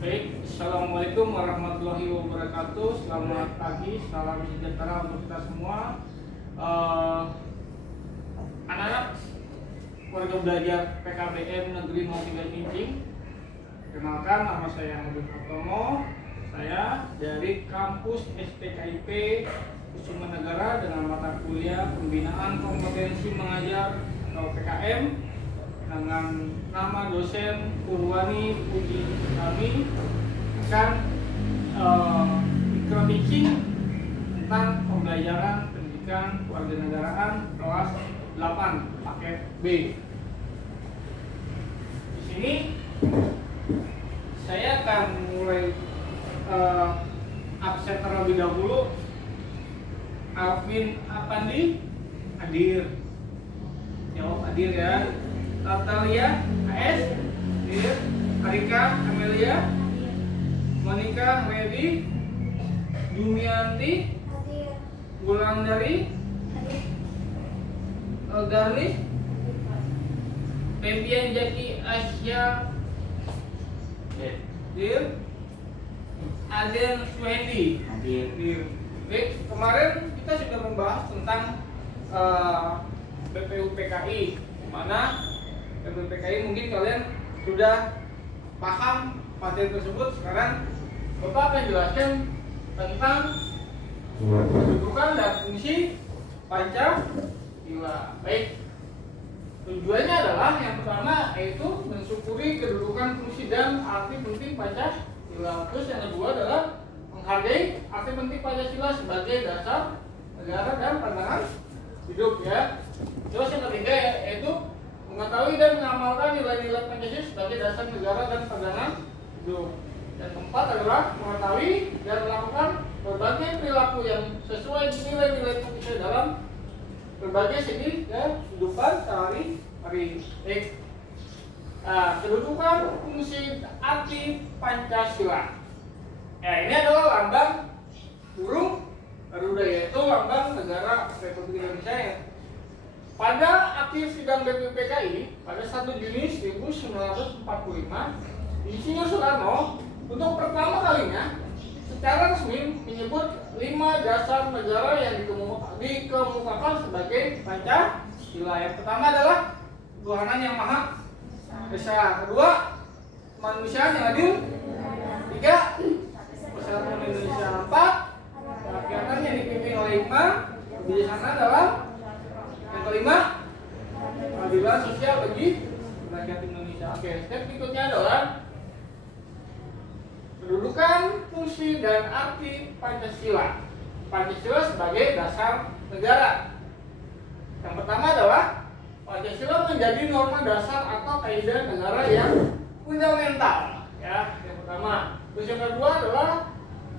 Baik, Assalamualaikum warahmatullahi wabarakatuh. Selamat pagi, salam sejahtera untuk kita semua. Anak-anak warga belajar PKBM Negeri 03 Kincing. Kenalkan, nama saya Muhammad Pratomo. Saya dari kampus SPKIP Kusuma Negara dengan mata kuliah Pembinaan Kompetensi Mengajar atau PKM dengan nama dosen Purwani Puji kami akan micro teaching tentang pembelajaran pendidikan kewarganegaraan kelas 8 paket B. Di sini saya akan mulai absen terlebih dahulu. Alvin Apandi hadir, jawab hadir ya. Natalia AS hadir, Arika Amelia, Monica Redi, Jumianti hadir, Wulandari Darlis, Febian Jaki Asya hadir, Aden Suhendi hadir. Baik, kemarin kita sudah membahas tentang BPUPKI, di mana BPUPKI mungkin kalian sudah paham materi tersebut. Sekarang Bapak akan jelaskan tentang kedudukan dan fungsi Pancasila. Baik, tujuannya adalah yang pertama yaitu mensyukuri kedudukan, fungsi dan arti penting Pancasila. Terus yang kedua adalah menghargai arti penting Pancasila sebagai dasar negara dan pandangan hidup ya. Terus yang ketiga yaitu mengetahui dan mengamalkan nilai-nilai Pancasila sebagai dasar negara dan pandangan hidup. Dan keempat adalah mengetahui dan melakukan berbagai perilaku yang sesuai nilai-nilai Pancasila dalam berbagai segi kehidupan sehari-hari. Kedudukan, fungsi, arti Pancasila. Ya, ini adalah lambang burung Garuda, yaitu lambang negara Republik Indonesia ya. Pada akhir sidang BPUPKI pada 1 Juni 1945, Insinyur Soekarno untuk pertama kalinya secara resmi menyebut 5 dasar negara yang dikemukakan sebagai Pancasila. Yang pertama adalah ketuhanan yang maha esa, kedua kemanusiaan yang adil, tiga persatuan Indonesia, 4 kerakyatan yang dipimpin oleh hikmah kebijaksanaan adalah, yang kelima keadilan sosial bagi rakyat Indonesia. Oke, step berikutnya adalah kedudukan, fungsi dan arti Pancasila. Pancasila sebagai dasar negara. Yang pertama adalah Pancasila menjadi norma dasar atau kaidah negara yang fundamental ya, yang pertama. Terus yang kedua adalah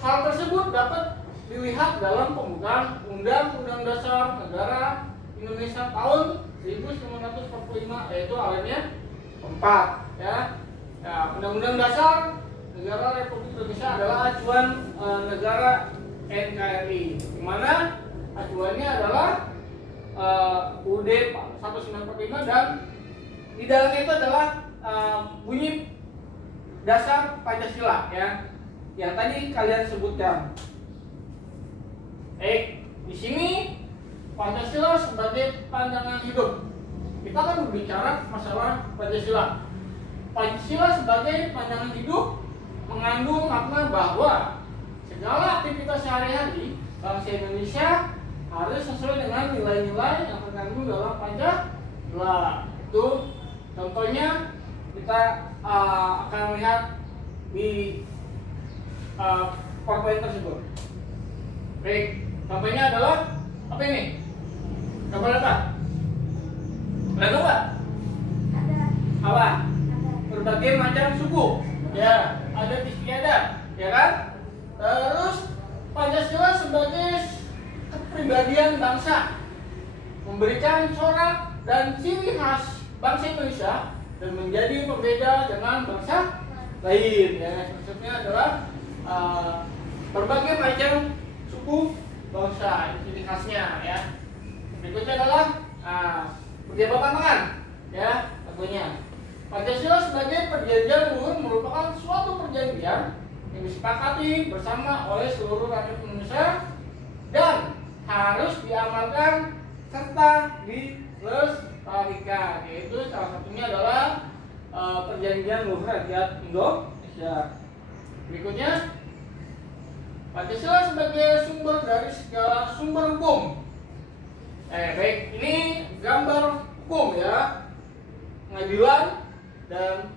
hal tersebut dapat dilihat dalam pembukaan Undang-Undang Dasar Negara Indonesia tahun 1945, yaitu alinea 4 ya. Undang-Undang Dasar Negara Republik Indonesia adalah acuan negara NKRI, di mana acuannya adalah UUD 1945 dan di dalamnya itu adalah bunyi dasar Pancasila ya, yang tadi kalian sebutkan. Di sini Pancasila sebagai pandangan hidup. Kita akan berbicara masalah Pancasila. Pancasila sebagai pandangan hidup mengandung makna bahwa segala aktivitas sehari-hari bangsa Indonesia harus sesuai dengan nilai-nilai yang terkandung dalam Pancasila. Itu contohnya kita akan lihat di PowerPoint tersebut. Baik, contohnya adalah apa ini? Gambar apa? Ada nggak? Ada. Apa? Berbagai macam suku. Ya, ada istiadat, ya kan? Terus Pancasila sebagai kepribadian bangsa, memberikan corak dan ciri khas bangsa Indonesia dan menjadi pembeda dengan bangsa lain. Ya, maksudnya adalah berbagai macam suku bangsa, ciri khasnya ya. Berikutnya adalah perjabatan tangan ya, tentunya. Pancasila sebagai perjanjian luhur merupakan suatu perjanjian yang disepakati bersama oleh seluruh rakyat Indonesia dan harus diamalkan serta dilestarikan. Yaitu salah satunya adalah perjanjian luhur rakyat Indonesia. Berikutnya, Pancasila sebagai sumber dari segala sumber hukum. Baik, ini gambar hukum ya, pengadilan dan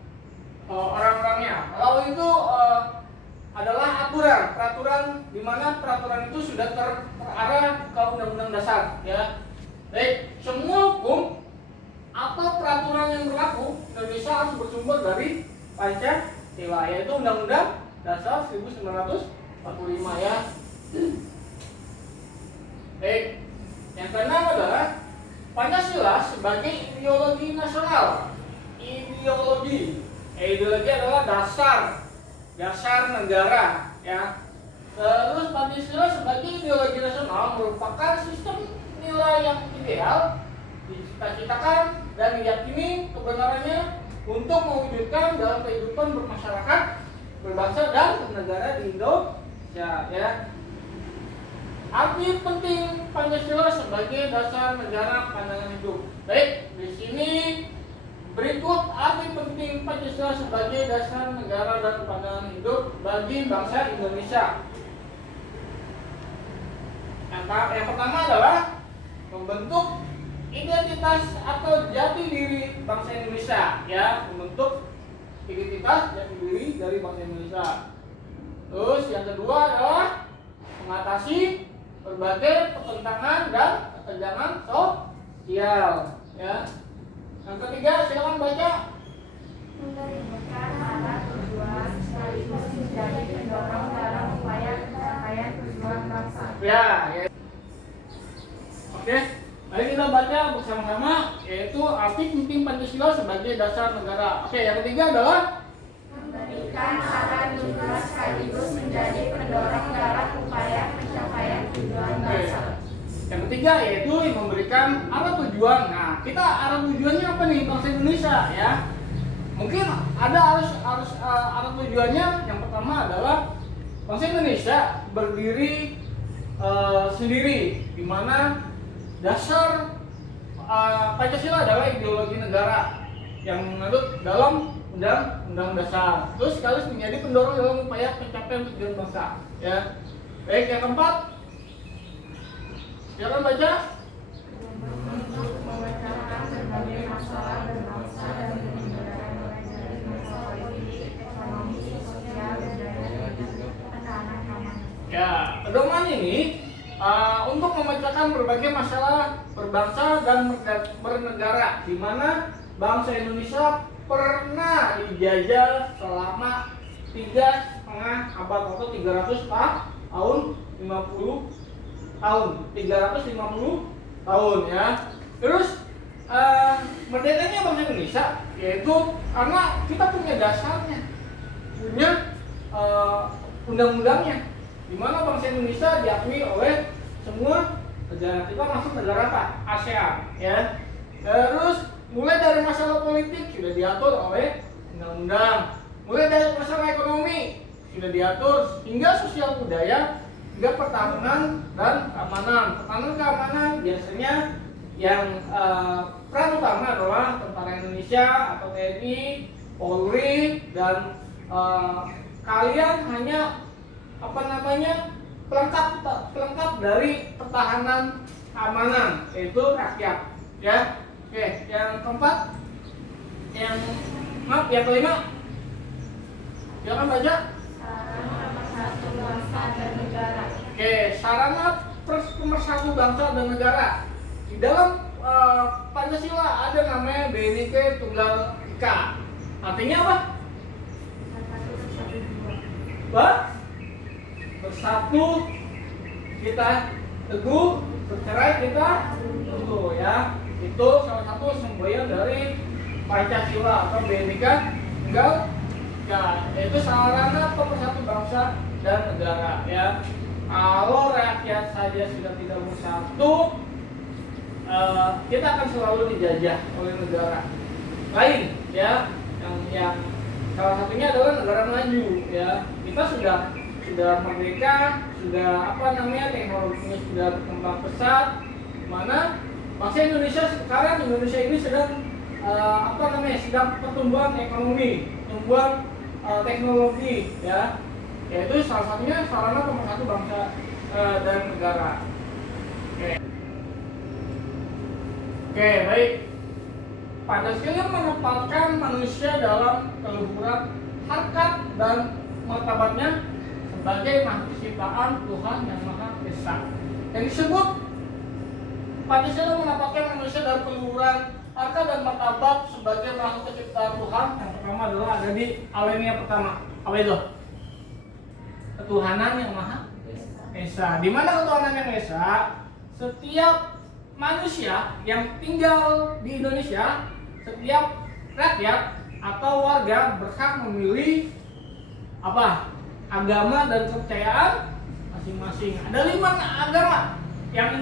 orang-orangnya. Kalau itu adalah peraturan di mana peraturan itu sudah terarah ke Undang-Undang Dasar ya. Baik, semua hukum atau peraturan yang berlaku Indonesia harus bersumber dari Pancasila, yaitu Undang-Undang Dasar 1945 ya. Baik, yang keenam adalah Pancasila sebagai ideologi nasional. Ideologi adalah dasar negara ya. Terus Pancasila sebagai ideologi nasional merupakan sistem nilai yang ideal, dicita-citakan dan diyakini kebenarannya untuk mewujudkan dalam kehidupan bermasyarakat, berbangsa dan bernegara di Indonesia ya. Arti penting Pancasila sebagai dasar negara pandangan hidup. Baik, di sini berikut arti penting Pancasila sebagai dasar negara dan pandangan hidup bagi bangsa Indonesia. Yang pertama adalah membentuk identitas atau jati diri bangsa Indonesia ya, membentuk identitas jati diri dari bangsa Indonesia. Terus yang kedua adalah mengatasi berbagai pertentangan dan ketegangan sosial ya. Yang ketiga, silakan baca. Memberikan arah tujuan sekaligus menjadi pendorong dalam upaya pencapaian tujuan bangsa. Ya. Oke. Mari kita baca bersama-sama, yaitu arti penting Pancasila sebagai dasar negara. Oke, yang ketiga adalah memberikan arah tujuan sekaligus menjadi pendorong dalam upaya pencapaian tujuan bangsa. Yang ketiga yaitu memberikan arah tujuan. Nah, kita arah tujuannya apa nih bangsa Indonesia ya? Mungkin ada arah tujuannya. Yang pertama adalah bangsa Indonesia berdiri sendiri, di mana dasar Pancasila adalah ideologi negara yang menganut dalam Undang-Undang Dasar. Terus sekaligus menjadi pendorong dalam upaya pencapaian tujuan bangsa. Ya. Baik, yang keempat, silakan baca. Untuk memecahkan berbagai masalah berbangsa dan bernegara, mulai dari masalah politik, ekonomi, sosial, budaya, dan pertahanan keamanan. Ya, pedoman ini untuk memecahkan berbagai masalah berbangsa dan bernegara, di mana bangsa Indonesia pernah dijajah selama 3,5 abad atau 300 tahun, 350 tahun ya. Terus merdekanya bangsa Indonesia yaitu karena kita punya dasarnya, punya undang-undangnya, di mana bangsa Indonesia diakui oleh semua negara. Kita masuk negara apa? ASEAN ya. Terus mulai dari masalah politik sudah diatur oleh undang-undang, mulai dari masalah ekonomi sudah diatur, hingga sosial budaya, hingga pertahanan dan keamanan. Pertahanan keamanan biasanya yang peran utama adalah tentara Indonesia atau TNI, Polri, dan kalian hanya pelengkap dari pertahanan keamanan, yaitu rakyat ya. Oke, yang keempat, yang kelima, silakan baca. Sarana pemersatu bangsa dan negara. Oke, sarana pemersatu bangsa dan negara. Di dalam Pancasila ada namanya BNK Tunggal Ika. Artinya apa? Bersatu kita teguh, bercerai kita teguh ya. Itu salah satu semboyan dari Pancasila atau BNK Tunggal Ika, yaitu sarana pemersatu bangsa dan negara ya. Kalau rakyat saja sudah tidak bersatu, kita akan selalu dijajah oleh negara lain ya. Yang salah satunya adalah negara maju ya kita sudah merdeka, sudah teknologinya sudah berkembang pesat, mana bangsa Indonesia sekarang ini sedang sedang pertumbuhan ekonomi, pertumbuhan teknologi, ya, yaitu salah satunya sarana pemersatu bangsa dan negara. Oke, baik. Pancasila menempatkan manusia dalam keluhuran harkat dan martabatnya sebagai makhluk ciptaan Tuhan yang Maha Esa. Yang disebut Pancasila menempatkan manusia dalam keluhuran harkat dan martabat sebagai makhluk ciptaan Tuhan. Yang pertama adalah ada di alinea pertama. Apa itu? Ketuhanan yang Maha Esa. Di mana ketuhanan yang Esa? Setiap manusia yang tinggal di Indonesia, setiap rakyat atau warga berhak memilih agama dan kepercayaan masing-masing. Ada 5 agama yang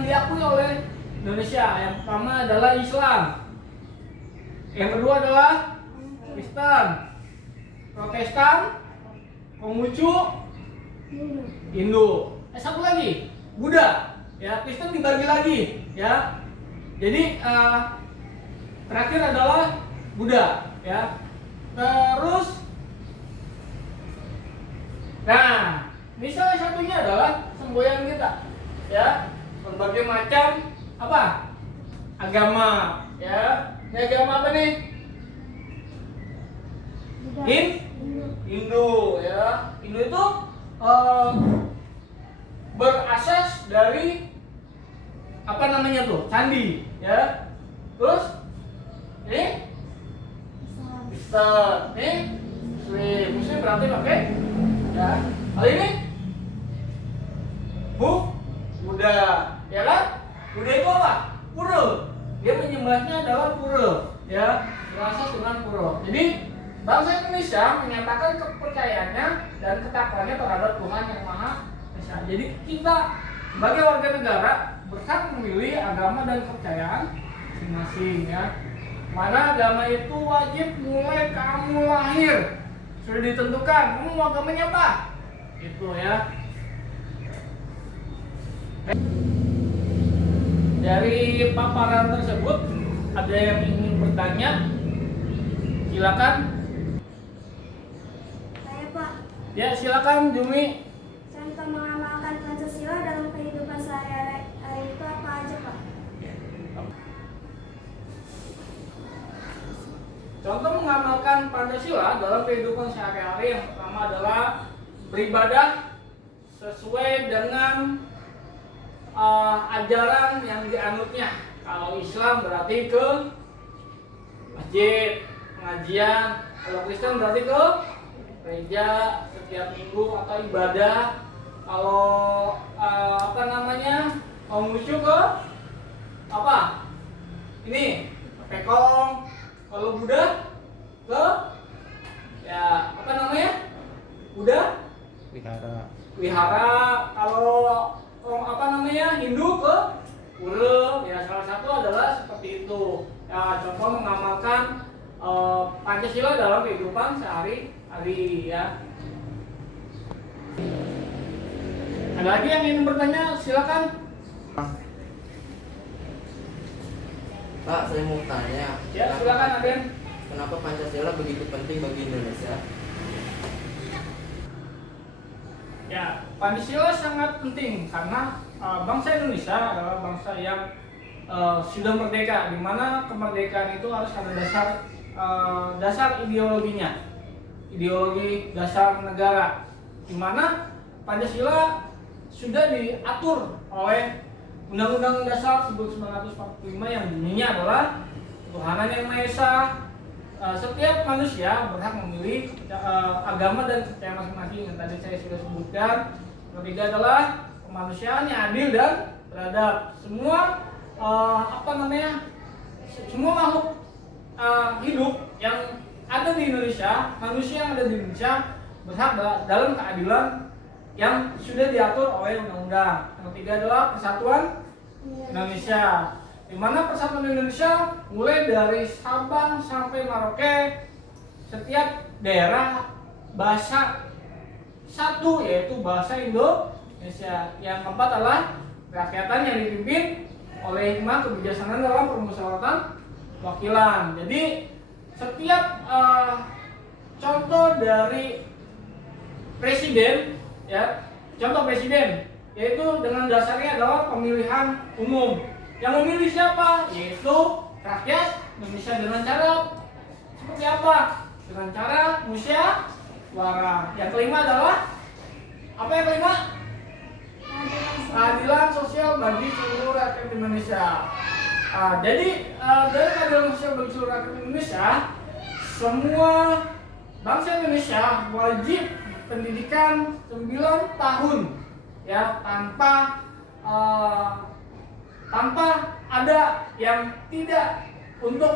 diakui oleh Indonesia. Yang pertama adalah Islam, yang kedua adalah Kristen, Protestan, Konghucu, Hindu. Satu lagi Buddha. Ya, Kristen dibagi lagi, ya. Jadi terakhir adalah Buddha, ya. Terus, nah, ini salah satunya adalah semboyan kita, ya. Berbagai macam agama, ya. Ini agama apa nih? Hindu, ya. Hindu itu berasas dari candi, ya. Terus ini Kristen, ini Muslim berarti pakai, ya. Kali ini Buddha, ya kan? Buddha itu apa? Pura. Dia menyembahnya adalah pura, ya. Berasas dengan pura. Jadi bangsa Indonesia menyatakan kepercayaannya dan ketakwaannya terhadap Tuhan yang Maha Esa. Jadi kita sebagai warga negara berhak memilih agama dan kepercayaan masing-masing, ya. Mana agama itu wajib mulai kamu lahir sudah ditentukan. Kamu mau agamanya apa? Itu, ya. Dari paparan tersebut ada yang ingin bertanya? Silakan. Saya, Pak. Ya, silakan Jumi. Contoh mengamalkan Pancasila dalam kehidupan sehari-hari itu apa aja, Pak? Contoh mengamalkan Pancasila dalam kehidupan sehari-hari yang pertama adalah beribadah sesuai dengan ajaran yang dianutnya. Kalau Islam berarti ke masjid, pengajian. Kalau Kristen berarti ke gereja setiap minggu atau ibadah. Kalau Konghucu ke ini pekong. Kalau Buddha ke Buddha wihara. Kalau Hindu ke pura. Ya, salah satu adalah seperti itu. Ya, contoh mengamalkan Pancasila dalam kehidupan sehari-hari, ya. Ada lagi yang ingin bertanya? Silakan. Pak, saya mau tanya. Ya, silakan Aden. Kenapa Pancasila begitu penting bagi Indonesia? Ya, Pancasila sangat penting karena bangsa Indonesia adalah bangsa yang sudah merdeka, di mana kemerdekaan itu harus ada dasar ideologinya, ideologi dasar negara, di mana Pancasila sudah diatur oleh Undang-Undang Dasar 1945 yang bunyinya adalah ketuhanan yang Maha Esa. Setiap manusia berhak memilih agama dan kepercayaan masing-masing yang tadi saya sudah sebutkan. Ketiga adalah kemanusiaan yang adil dan beradab. Semua semua makhluk hidup yang ada di Indonesia, manusia yang ada di Indonesia berhak dalam keadilan yang sudah diatur oleh undang-undang. Yang ketiga adalah persatuan Indonesia, di mana persatuan Indonesia mulai dari Sabang sampai Merauke, setiap daerah bahasa satu, yaitu bahasa Indonesia. Yang keempat adalah kerakyatan yang dipimpin oleh hikmah kebijaksanaan dalam permusyawaratan wakilan. Jadi setiap contoh dari presiden, ya, contoh presiden, yaitu dengan dasarnya adalah pemilihan umum. Yang memilih siapa? Yaitu rakyat Indonesia dengan cara seperti apa? Dengan cara musyawarah. Yang kelima adalah apa yang kelima? Keadilan sosial bagi seluruh rakyat Indonesia. Jadi dari keadilan sosial bagi seluruh rakyat Indonesia, semua bangsa Indonesia wajib pendidikan 9 tahun, ya, tanpa ada yang tidak untuk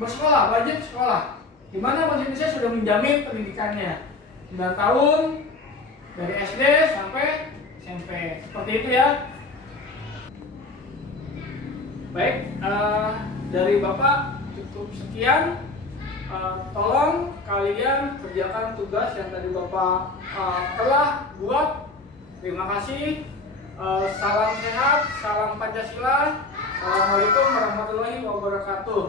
bersekolah, wajib sekolah. Di mana bangsa Indonesia sudah menjamin pendidikannya 9 tahun dari SD sampai SMP. Seperti itu ya. Baik, dari Bapak cukup sekian. Tolong kalian kerjakan tugas yang tadi Bapak telah buat. Terima kasih. Salam sehat, salam Pancasila. Assalamualaikum warahmatullahi wabarakatuh.